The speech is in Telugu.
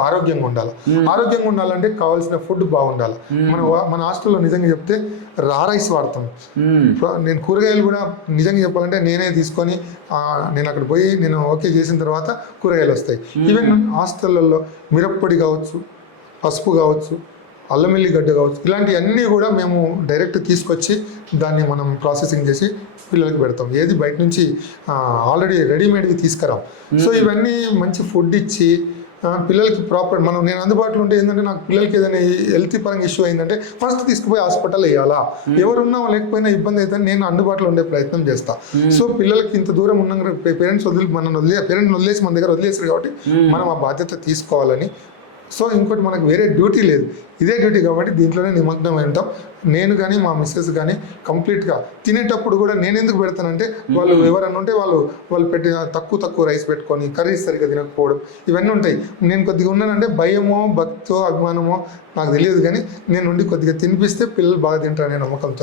ఆరోగ్యంగా ఉండాలి. ఆరోగ్యంగా ఉండాలంటే కావాల్సిన ఫుడ్ బాగుండాలి. మన హాస్టల్లో నిజంగా చెప్తే రైస్ వాడతాం. నేను కూరగాయలు కూడా నిజంగా చెప్పాలంటే నేనే తీసుకొని నేను అక్కడ పోయి నేను ఓకే చేసిన తర్వాత కూరగాయలు వస్తాయి. ఈవెన్ హాస్టళ్లలో మిరప్పొడి కావచ్చు, పసుపు కావచ్చు, అల్లం వెల్లిగడ్డ కావచ్చు, ఇలాంటివన్నీ కూడా మేము డైరెక్ట్ తీసుకొచ్చి దాన్ని మనం ప్రాసెసింగ్ చేసి పిల్లలకి పెడతాం. ఏది బయట నుంచి ఆల్రెడీ రెడీమేడ్వి తీసుకురాం. సో ఇవన్నీ మంచి ఫుడ్ ఇచ్చి పిల్లలకి ప్రాపర్ నేను అందుబాటులో ఉంటే ఏంటంటే నాకు పిల్లలకి ఏదైనా హెల్త్ పరంగా ఇష్యూ అయిందంటే ఫస్ట్ తీసుకుపోయి హాస్పిటల్ వేయాలా, ఎవరున్నా లేకపోయినా ఇబ్బంది అయితే నేను అందుబాటులో ఉండే ప్రయత్నం చేస్తా. సో పిల్లలకి ఇంత దూరం ఉన్న పేరెంట్స్ పేరెంట్స్ వదిలేసి మన దగ్గర వదిలేసారు కాబట్టి మనం ఆ బాధ్యత తీసుకోవాలని. సో ఇంకోటి మనకు వేరే డ్యూటీ లేదు, ఇదే డ్యూటీ కాబట్టి దీంట్లోనే నిమగ్నమై ఉంటాం. నేను కానీ మా మిస్సెస్ కానీ కంప్లీట్గా తినేటప్పుడు కూడా నేను ఎందుకు పెడతానంటే వాళ్ళు ఎవరన్నా ఉంటే వాళ్ళు పెట్టిన తక్కువ రైస్ పెట్టుకొని కర్రీస్ సరిగ్గా తినకపోవడం ఇవన్నీ ఉంటాయి. నేను కొద్దిగా ఉన్నానంటే భయమో భక్తో అభిమానమో నాకు తెలియదు, కానీ నేను ఉండి కొద్దిగా తినిపిస్తే పిల్లలు బాగా తింటారనే నమ్మకంతో.